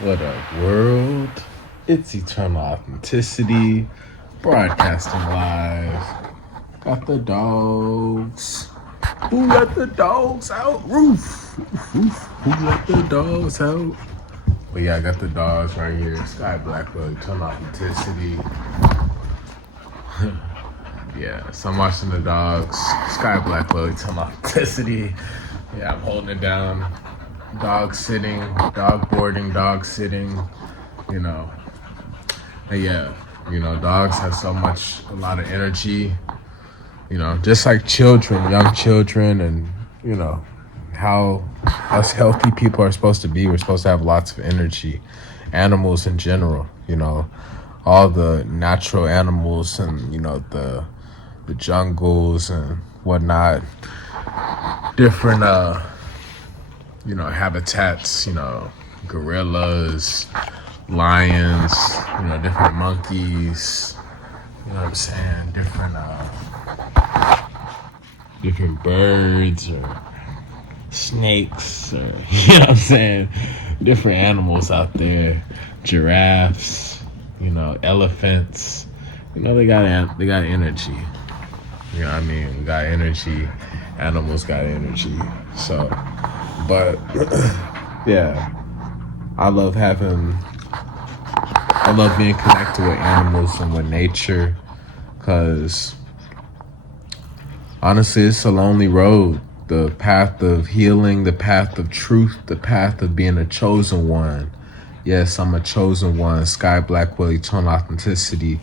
What up, world? It's Eternal Authenticity, broadcasting live. Got the dogs. Who let the dogs out? Roof. Who let the dogs out? But yeah, I got the dogs right here. Sky Blackwell, Eternal Authenticity. Yeah, so I'm watching the dogs. Sky Blackwell, Eternal Authenticity. Yeah, I'm holding it down. Dog sitting, dog boarding, dog sitting, you know. And yeah, dogs have a lot of energy, just like children, young children, and, how us healthy people are supposed to be. We're supposed to have lots of energy. Animals in general, all the natural animals and, the jungles and whatnot, different, habitats, gorillas, lions, different monkeys, you know what I'm saying, different birds or snakes or, you know what I'm saying, different animals out there, giraffes, elephants, they got energy, you know what I mean, we got energy, animals got energy, so, but, yeah, I love being connected with animals and with nature, because honestly, it's a lonely road. The path of healing, the path of truth, the path of being a chosen one. Yes, I'm a chosen one. Sky Blackwell, Eternal Authenticity.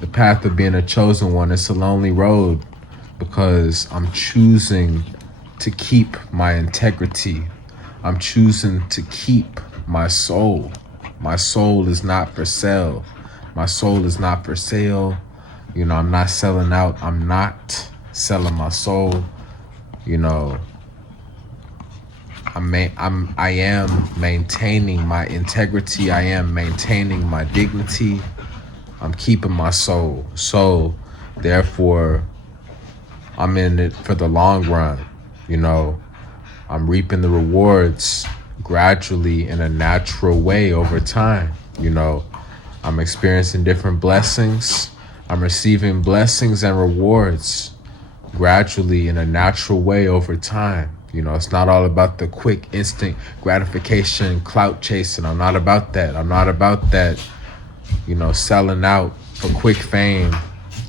The path of being a chosen one, it's a lonely road because I'm choosing to keep my integrity. I'm choosing to keep my soul. My soul is not for sale. My soul is not for sale. I'm not selling out. I'm not selling my soul. I am maintaining my integrity. I am maintaining my dignity. I'm keeping my soul. So, therefore, I'm in it for the long run. I'm reaping the rewards gradually in a natural way over time. I'm experiencing different blessings. I'm receiving blessings and rewards gradually in a natural way over time. It's not all about the quick, instant gratification, clout chasing. I'm not about that. I'm not about that, selling out for quick fame,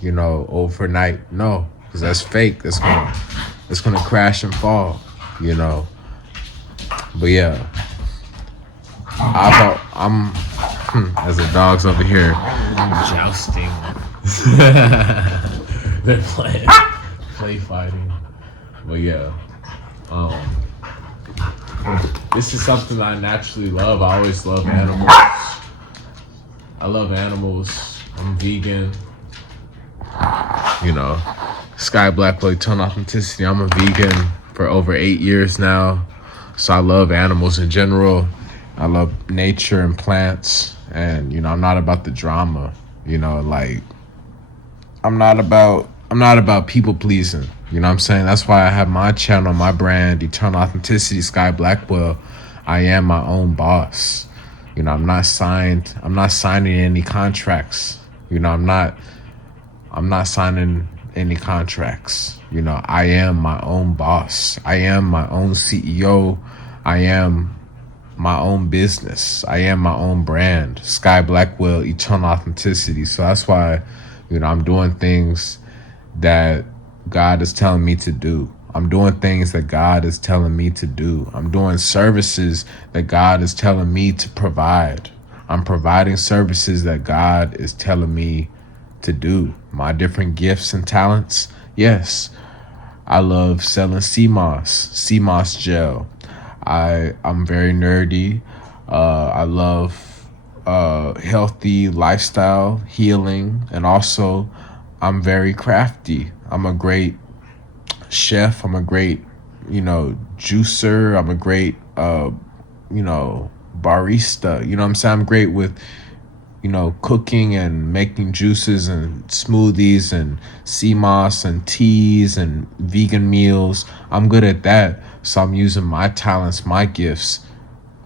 overnight. No, because that's fake. It's gonna crash and fall, But yeah, I'm as the dogs over here jousting. They're playing, play fighting. But yeah, um, this is something I naturally love. I always love animals. I love animals. I'm vegan. Sky Blackwell, Eternal Authenticity. I'm a vegan for over 8 years now. So I love animals in general. I love nature and plants. And, I'm not about the drama. I'm not about people pleasing. You know what I'm saying? That's why I have my channel, my brand, Eternal Authenticity, Sky Blackwell. I am my own boss. I'm not signing any contracts. I'm not signing any contracts. I am my own boss. I am my own CEO. I am my own business. I am my own brand. Sky Blackwell, Eternal Authenticity. So that's why, I'm doing things that God is telling me to do. I'm doing things that God is telling me to do. I'm doing services that God is telling me to provide. I'm providing services that God is telling me to do. My different gifts and talents. Yes, I love selling CMOS gel. I'm very nerdy. I love healthy lifestyle, healing, and also I'm very crafty. I'm a great chef. I'm a great, juicer. I'm a great, barista. You know what I'm saying? I'm great with, cooking and making juices and smoothies and sea moss and teas and vegan meals. I'm good at that. So I'm using my talents, my gifts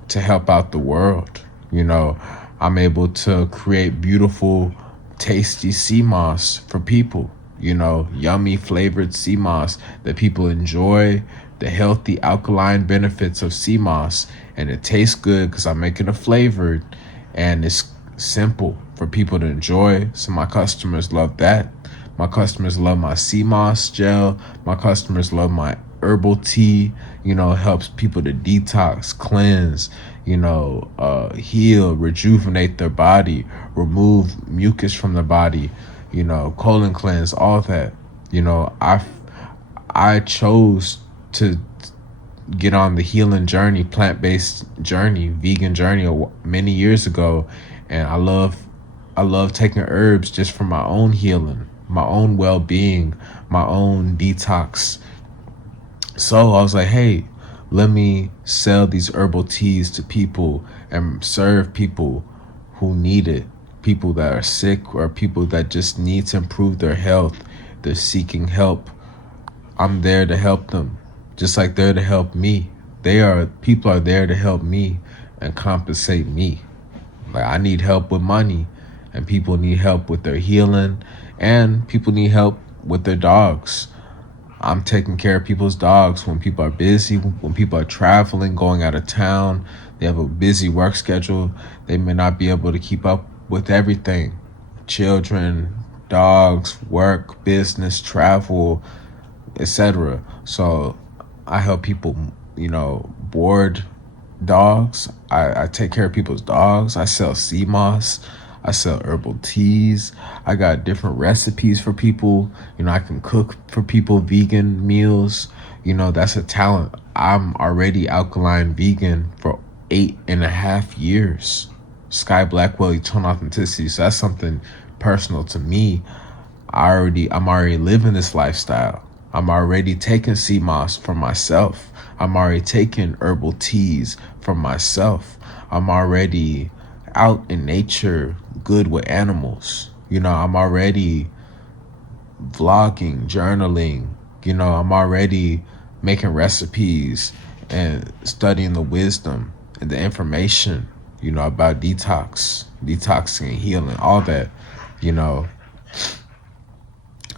to help out the world. You know, I'm able to create beautiful, tasty sea moss for people. Yummy flavored sea moss that people enjoy, the healthy alkaline benefits of sea moss, and it tastes good because I'm making it flavored, and it's simple for people to enjoy. So my customers love that. My customers love my sea moss gel. My customers love my herbal tea. Helps people to detox, cleanse, heal, rejuvenate their body, remove mucus from their body, colon cleanse, all that. I chose to get on the healing journey, plant-based journey, vegan journey many years ago, and I love taking herbs just for my own healing, my own well-being, my own detox. So I was like, hey, let me sell these herbal teas to people and serve people who need it, people that are sick or people that just need to improve their health. They're seeking help. I'm there to help them, just like they're to help me. People are there to help me and compensate me. Like, I need help with money, and people need help with their healing, and people need help with their dogs. I'm taking care of people's dogs when people are busy, when people are traveling, going out of town. They have a busy work schedule. They may not be able to keep up with everything. Children, dogs, work, business, travel, etc. So I help people, board dogs. I take care of people's dogs. I sell sea moss. I sell herbal teas. I got different recipes for people. I can cook for people vegan meals. That's a talent. I'm already alkaline vegan for 8.5 years. Sky Blackwell Eternal Authenticity. So that's something personal to me. I'm already living this lifestyle. I'm already taking sea moss for myself. I'm already taking herbal teas for myself. I'm already out in nature, good with animals. I'm already vlogging, journaling. I'm already making recipes and studying the wisdom and the information, about detoxing and healing, all that. You know,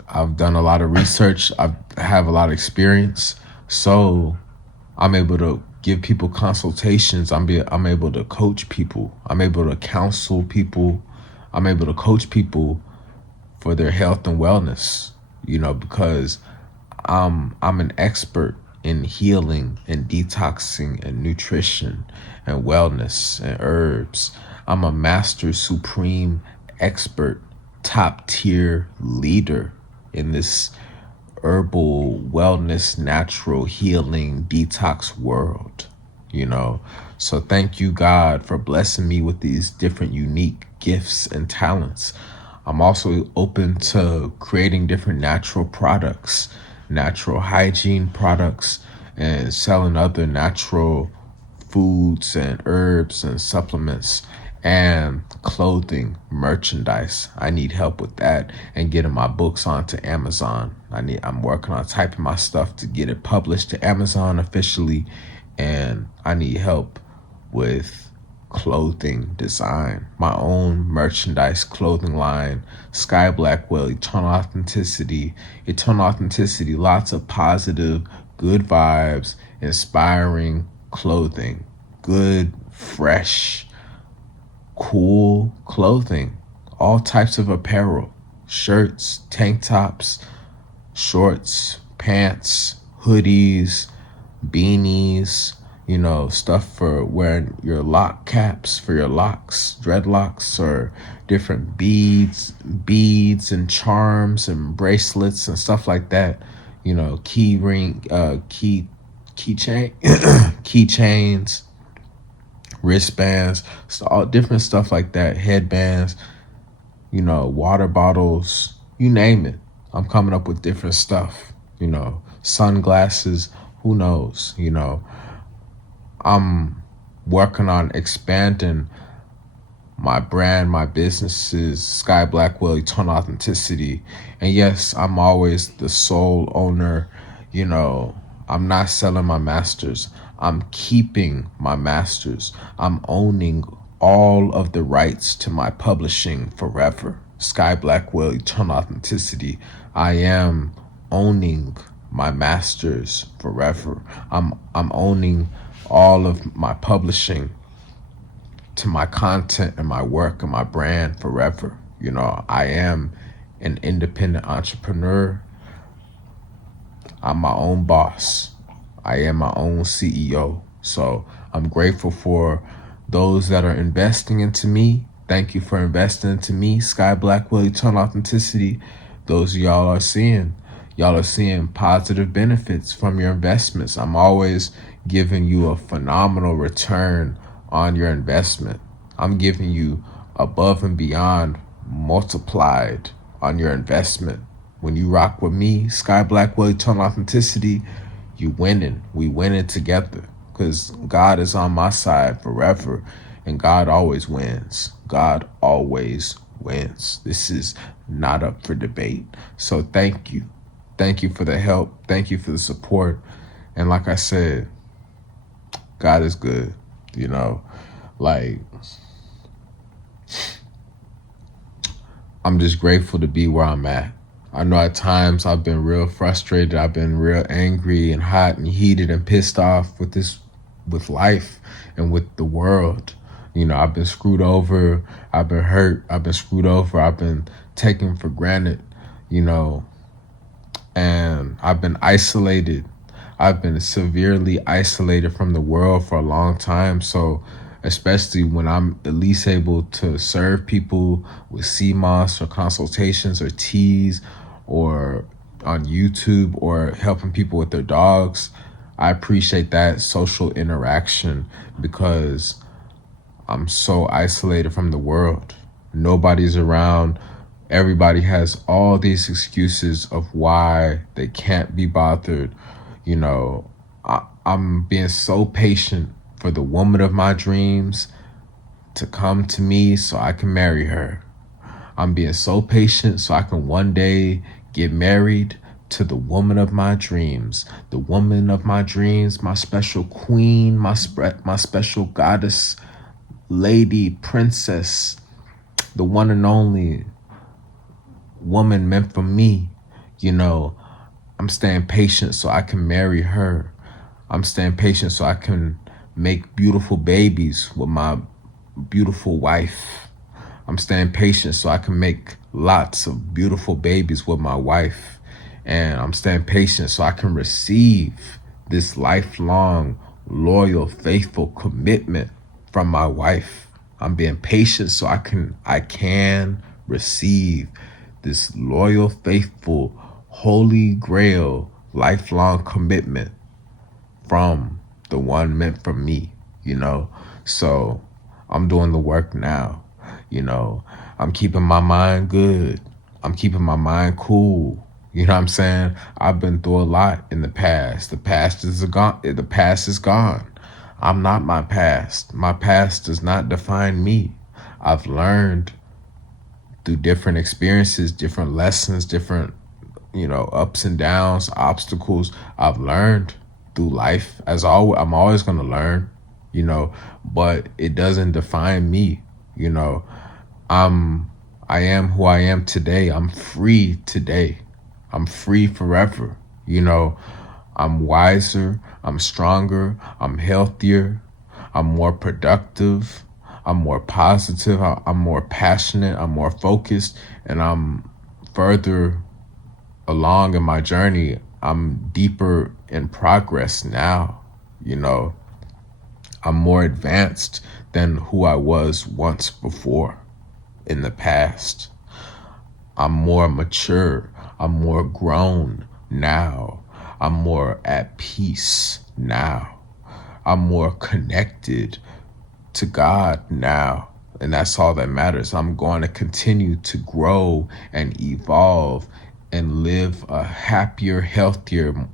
I've done a lot of research. I have a lot of experience. So I'm able to give people consultations. I'm able to coach people. I'm able to counsel people. I'm able to coach people for their health and wellness, because I'm an expert in healing and detoxing and nutrition and wellness and herbs. I'm a master supreme expert, top tier leader in this herbal wellness, natural healing, detox world, So thank you, God, for blessing me with these different unique gifts and talents. I'm also open to creating different natural products, natural hygiene products, and selling other natural foods and herbs and supplements and clothing, merchandise. I need help with that and getting my books onto Amazon. I'm working on typing my stuff to get it published to Amazon officially, and I need help with clothing design, my own merchandise clothing line, Sky Blackwell, Eternal Authenticity, lots of positive, good vibes, inspiring clothing, good, fresh, cool clothing, all types of apparel, shirts, tank tops, shorts, pants, hoodies, beanies, stuff for wearing your lock caps for your locks, dreadlocks, or different beads and charms and bracelets and stuff like that. Key ring, keychain, keychains, wristbands, so all different stuff like that, headbands, water bottles, you name it. I'm coming up with different stuff, sunglasses, who knows, I'm working on expanding my brand, my businesses, Sky Blackwell, Eternal Authenticity. And yes, I'm always the sole owner. I'm not selling my masters. I'm keeping my masters. I'm owning all of the rights to my publishing forever. Sky Blackwell, Eternal Authenticity. I am owning my masters forever. I'm owning all of my publishing to my content and my work and my brand forever. You know, I am an independent entrepreneur. I'm my own boss. I am my own CEO. So I'm grateful for those that are investing into me. Thank you for investing into me. Sky Blackwell, Eternal Authenticity. Those of y'all are seeing. Y'all are seeing positive benefits from your investments. I'm always giving you a phenomenal return on your investment. I'm giving you above and beyond multiplied on your investment. When you rock with me, Sky Blackwell, Eternal Authenticity, you winning. We winning together because God is on my side forever, and God always wins. God always wins. This is not up for debate. So thank you. Thank you for the help. Thank you for the support. And like I said, God is good. You know, like, I'm just grateful to be where I'm at. I know at times I've been real frustrated. I've been real angry and hot and heated and pissed off with life and with the world. You know, I've been screwed over. I've been hurt. I've been screwed over. I've been taken for granted, you know, and I've been isolated. I've been severely isolated from the world for a long time. So especially when I'm at least able to serve people with CMOS or consultations or teas or on YouTube or helping people with their dogs, I appreciate that social interaction because I'm so isolated from the world. Nobody's around. Everybody has all these excuses of why they can't be bothered. You know, I'm being so patient for the woman of my dreams to come to me so I can marry her. I'm being so patient so I can one day get married to the woman of my dreams. The woman of my dreams, my special queen, my special goddess, lady, princess, the one and only woman meant for me. You know, I'm staying patient so I can marry her. I'm staying patient so I can make beautiful babies with my beautiful wife. I'm staying patient so I can make lots of beautiful babies with my wife. And I'm staying patient so I can receive this lifelong, loyal, faithful commitment from my wife. I'm being patient so I can receive this loyal, faithful, holy grail, lifelong commitment from the one meant for me, you know? So I'm doing the work now, you know? I'm keeping my mind good. I'm keeping my mind cool. You know what I'm saying? I've been through a lot in the past. The past is gone. The past is gone. I'm not my past. My past does not define me. I've learned through different experiences, different lessons, different, you know, ups and downs, obstacles. I've learned through life. As always, I'm always going to learn, you know, but it doesn't define me. You know, I am who I am today. I'm free today. I'm free forever. You know, I'm wiser. I'm stronger. I'm healthier. I'm more productive. I'm more positive. I'm more passionate. I'm more focused, and I'm further along in my journey. I'm deeper in progress now. You know, I'm more advanced than who I was once before in the past. I'm more mature. I'm more grown now. I'm more at peace now. I'm more connected to God now. And that's all that matters. I'm going to continue to grow and evolve and live a happier, healthier,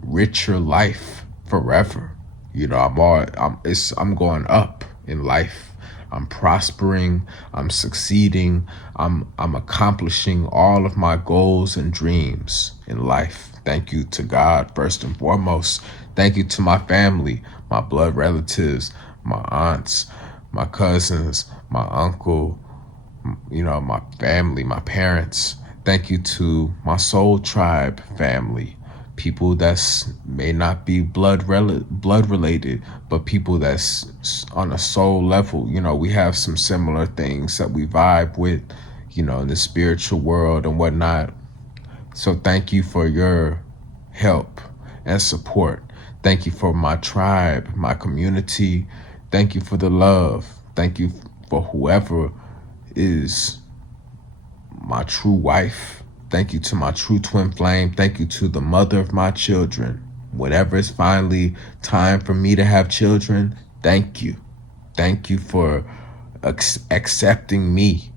richer life forever. You know, I'm going up in life. I'm prospering, I'm succeeding, I'm accomplishing all of my goals and dreams in life. Thank you to God first and foremost. Thank you to my family, my blood relatives, my aunts, my cousins, my uncle, my family, my parents. Thank you to my soul tribe family, people that's may not be blood related, but people that's on a soul level. We have some similar things that we vibe with, in the spiritual world and whatnot. So thank you for your help and support. Thank you for my tribe, my community. Thank you for the love. Thank you for whoever is my true wife. Thank you to my true twin flame. Thank you to the mother of my children. Whenever it's finally time for me to have children, thank you. Thank you for accepting me.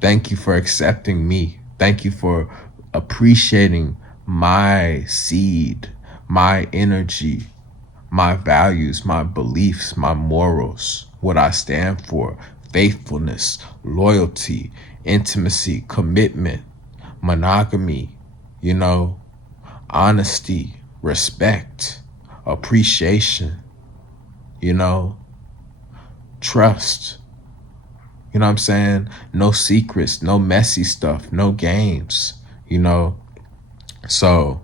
Thank you for accepting me. Thank you for appreciating my seed, my energy, my values, my beliefs, my morals, what I stand for, faithfulness, loyalty, intimacy, commitment, monogamy, you know, honesty, respect, appreciation, you know, trust. You know what I'm saying? No secrets, no messy stuff, no games, you know. So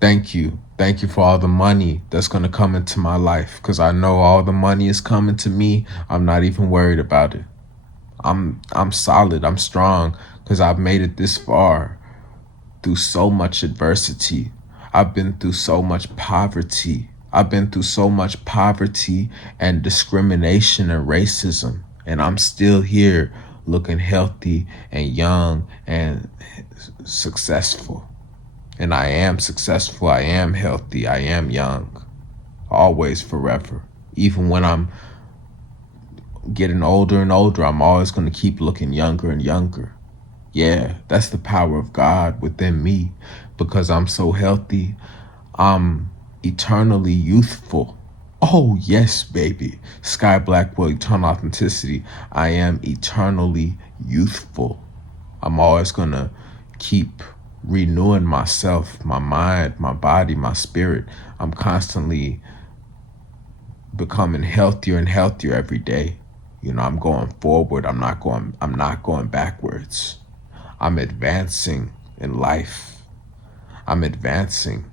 thank you. Thank you for all the money that's going to come into my life, because I know all the money is coming to me. I'm not even worried about it. I'm solid. I'm strong because I've made it this far through so much adversity. I've been through so much poverty. I've been through so much poverty and discrimination and racism. And I'm still here looking healthy and young and successful. And I am successful. I am healthy. I am young. Always, forever. Even when I'm getting older and older, I'm always going to keep looking younger and younger. Yeah, that's the power of God within me. Because I'm so healthy, I'm eternally youthful. Oh, yes, baby. Sky Blackwell, eternal authenticity. I am eternally youthful. I'm always going to keep renewing myself, my mind, my body, my spirit. I'm constantly becoming healthier and healthier every day. I'm going forward. I'm not going backwards. I'm advancing in life. I'm advancing.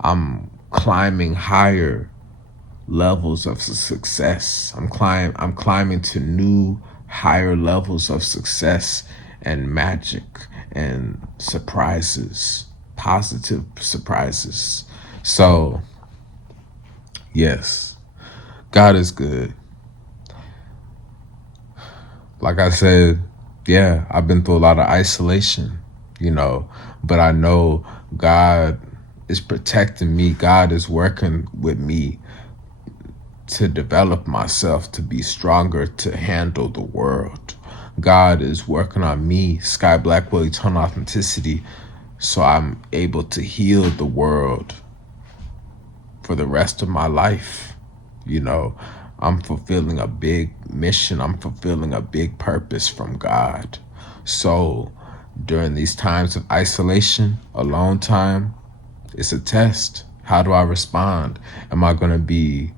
I'm climbing higher levels of success. I'm climbing to new higher levels of success and magic and surprises, positive surprises. So, yes, God is good. Like I said, yeah, I've been through a lot of isolation, but I know God is protecting me. God is working with me to develop myself to be stronger, to handle the world. God is working on me, Sky Blackwell, eternal authenticity, so I'm able to heal the world for the rest of my life. I'm fulfilling a big mission. I'm fulfilling a big purpose from God. So during these times of isolation, alone time, it's a test. How do I respond? Am I going to be,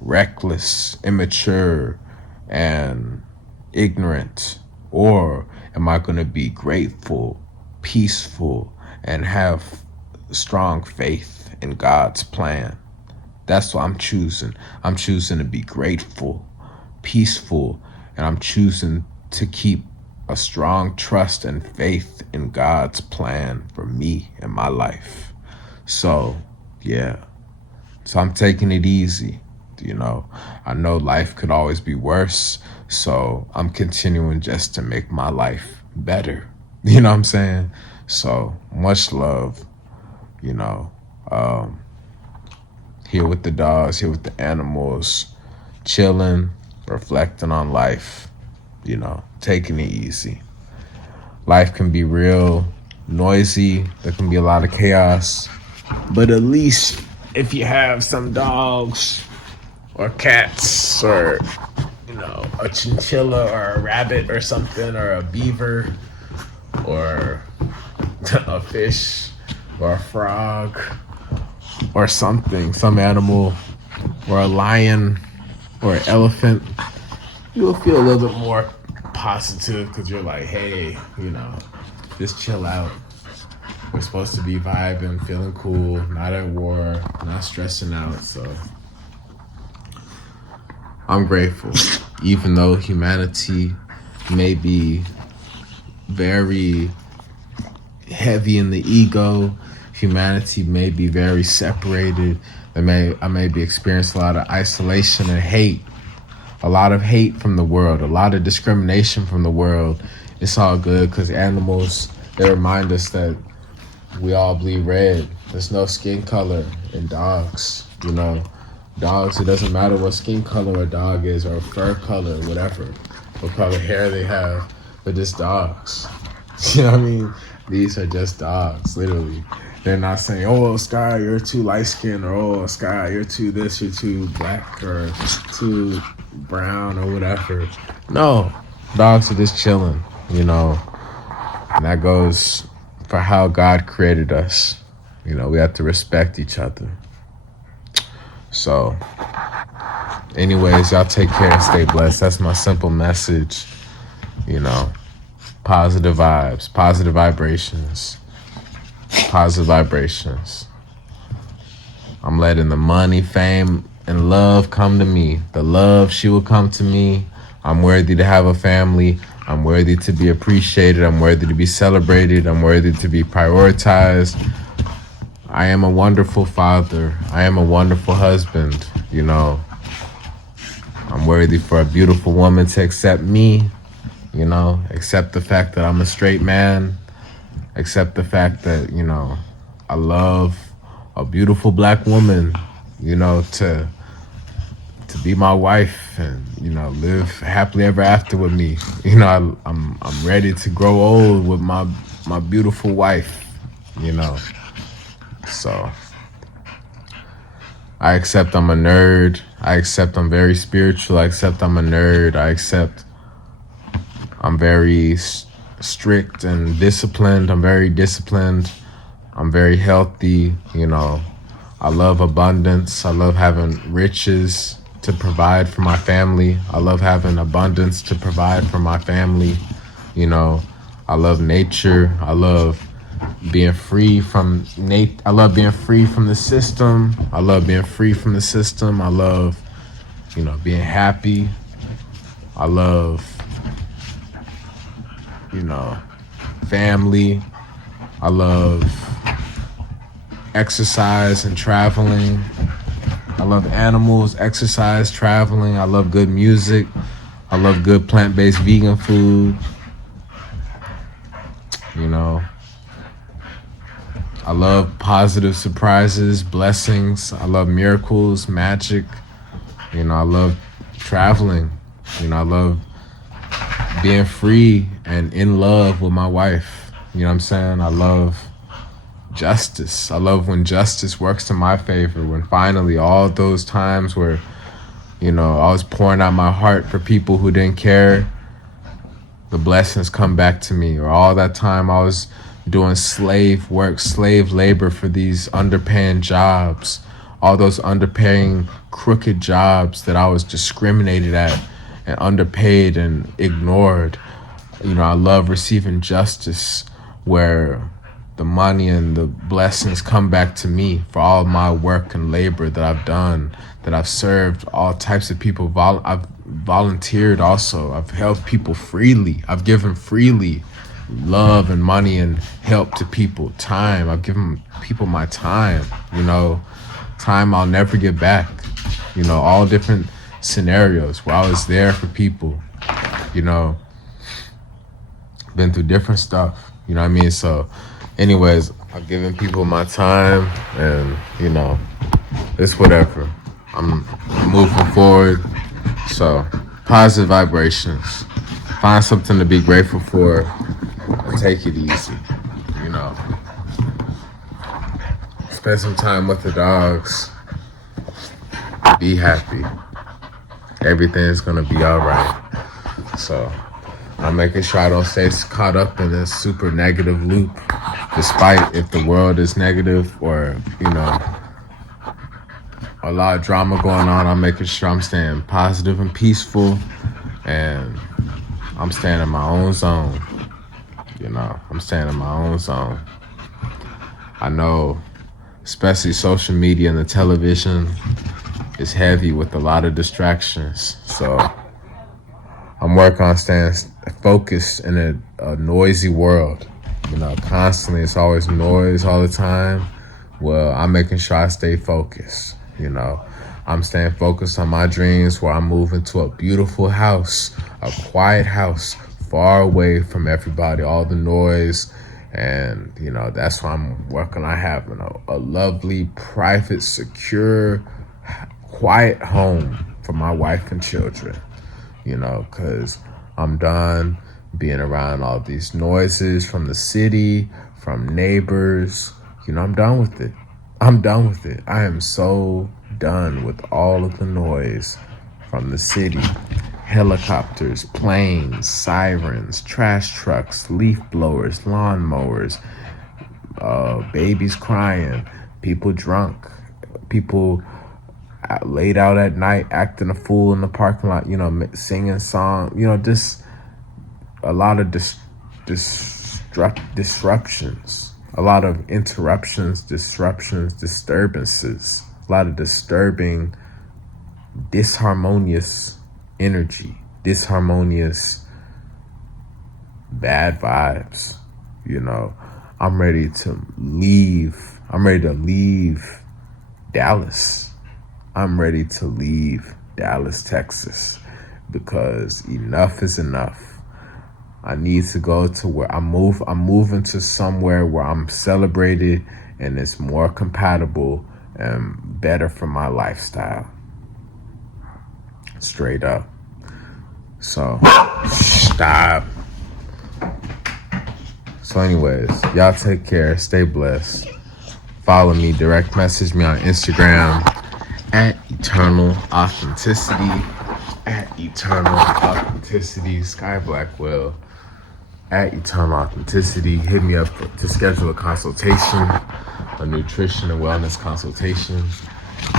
reckless, immature, and ignorant? Or am I going to be grateful, peaceful, and have strong faith in God's plan? That's what I'm choosing. I'm choosing to be grateful, peaceful, and I'm choosing to keep a strong trust and faith in God's plan for me and my life. So, yeah. So I'm taking it easy. I know life could always be worse. So I'm continuing just to make my life better. You know what I'm saying? So much love, you know. Here with the dogs, here with the animals, chilling, reflecting on life, taking it easy. Life can be real noisy. There can be a lot of chaos. But at least if you have some dogs or cats or, a chinchilla or a rabbit or something or a beaver or a fish or a frog or something, some animal or a lion or an elephant, you'll feel a little bit more positive because you're like, hey, just chill out. We're supposed to be vibing, feeling cool, not at war, not stressing out. So I'm grateful. Even though humanity may be very heavy in the ego, humanity may be very separated. I may be experiencing a lot of isolation and hate. A lot of hate from the world, a lot of discrimination from the world. It's all good because animals, they remind us that we all bleed red. There's no skin color in dogs. Dogs, it doesn't matter what skin color a dog is or fur color, whatever, what color hair they have, they're just dogs. You know what I mean? These are just dogs, literally. They're not saying, oh, Sky, you're too light skinned, or oh, Sky, you're too this, you're too black, or too brown, or whatever. No, dogs are just chilling, and that goes for how God created us. We have to respect each other. So, anyways, y'all take care and stay blessed. That's my simple message. Positive vibes, positive vibrations, positive vibrations. I'm letting the money, fame, and love come to me. The love, she will come to me. I'm worthy to have a family. I'm worthy to be appreciated. I'm worthy to be celebrated. I'm worthy to be prioritized. I am a wonderful father. I am a wonderful husband. I'm worthy for a beautiful woman to accept me. Accept the fact that I'm a straight man. Accept the fact that, I love a beautiful black woman, to be my wife and, live happily ever after with me. I'm ready to grow old with my beautiful wife, So I accept I'm a nerd. I accept I'm very spiritual. I accept I'm a nerd. I accept I'm very strict and disciplined. I'm very disciplined. I'm very healthy. I love abundance. I love having riches to provide for my family. I love having abundance to provide for my family. I love nature. I love being free from I love being free from the system. I love being free from the system. I love, being happy. I love, family. I love exercise and traveling. I love animals, exercise, traveling. I love good music. I love good plant-based vegan food. I love positive surprises, blessings. I love miracles, magic. I love traveling. I love being free and in love with my wife. You know what I'm saying? I love justice. I love when justice works to my favor, when finally all those times where, I was pouring out my heart for people who didn't care, the blessings come back to me. Or all that time I was doing slave work, slave labor for these underpaying jobs, all those underpaying crooked jobs that I was discriminated at and underpaid and ignored. I love receiving justice where the money and the blessings come back to me for all my work and labor that I've done, that I've served all types of people. I've volunteered also. I've helped people freely. I've given freely love and money and help to people. Time. I've given people my time, time I'll never get back. All different scenarios where I was there for people, been through different stuff, So anyways, I've given people my time and, it's whatever. I'm moving forward. So positive vibrations. Find something to be grateful for and take it easy, Spend some time with the dogs. Be happy. Everything's gonna be all right. So I'm making sure I don't stay caught up in this super negative loop, despite if the world is negative or a lot of drama going on. I'm making sure I'm staying positive and peaceful, and I'm staying in my own zone. I'm staying in my own zone. I know, especially social media and the television is heavy with a lot of distractions. So I'm working on staying focused in a noisy world. Constantly it's always noise all the time. Well, I'm making sure I stay focused. I'm staying focused on my dreams where I'm moving to a beautiful house, a quiet house, far away from everybody, all the noise. And, that's why I'm working on having a lovely, private, secure, quiet home for my wife and children, because I'm done being around all these noises from the city, from neighbors. I'm done with it. I'm done with it. I am so done with all of the noise from the city. Helicopters, planes, sirens, trash trucks, leaf blowers, lawn mowers, babies crying, people drunk, people laid out at night acting a fool in the parking lot, singing songs, just a lot of disruptions. A lot of interruptions, disruptions, disturbances, a lot of disturbing, disharmonious energy, disharmonious, bad vibes. I'm ready to leave. I'm ready to leave Dallas. I'm ready to leave Dallas, Texas, because enough is enough. I need to go to where I'm moving to somewhere where I'm celebrated and it's more compatible and better for my lifestyle. Straight up. So, stop. So anyways, y'all take care. Stay blessed. Follow me. Direct message me on Instagram at Eternal Authenticity. At Eternal Authenticity. Sky Blackwell. At Eternal Authenticity. Hit me up to schedule a consultation, a nutrition and wellness consultation,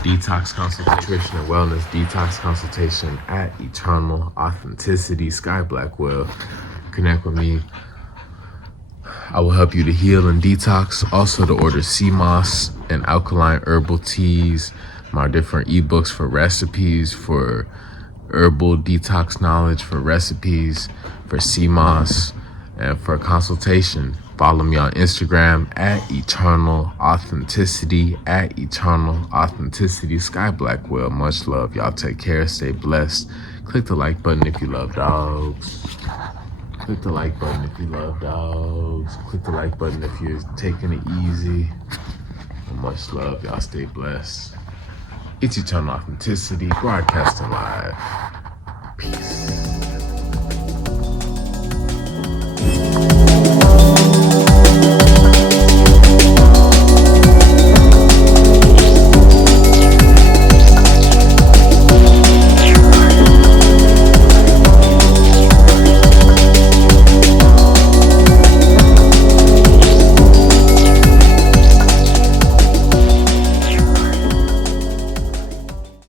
detox consultation, nutrition and wellness detox consultation at Eternal Authenticity. Sky Blackwell. Connect with me. I will help you to heal and detox. Also to order sea moss and alkaline herbal teas, my different ebooks for recipes, for herbal detox knowledge, for recipes, for sea moss, and for a consultation. Follow me on Instagram at Eternal Authenticity, at Eternal Authenticity. Sky Blackwell. Much love. Y'all take care. Stay blessed. Click the like button if you love dogs. Click the like button if you love dogs. Click the like button if you're taking it easy. And much love. Y'all stay blessed. It's Eternal Authenticity, broadcasting live.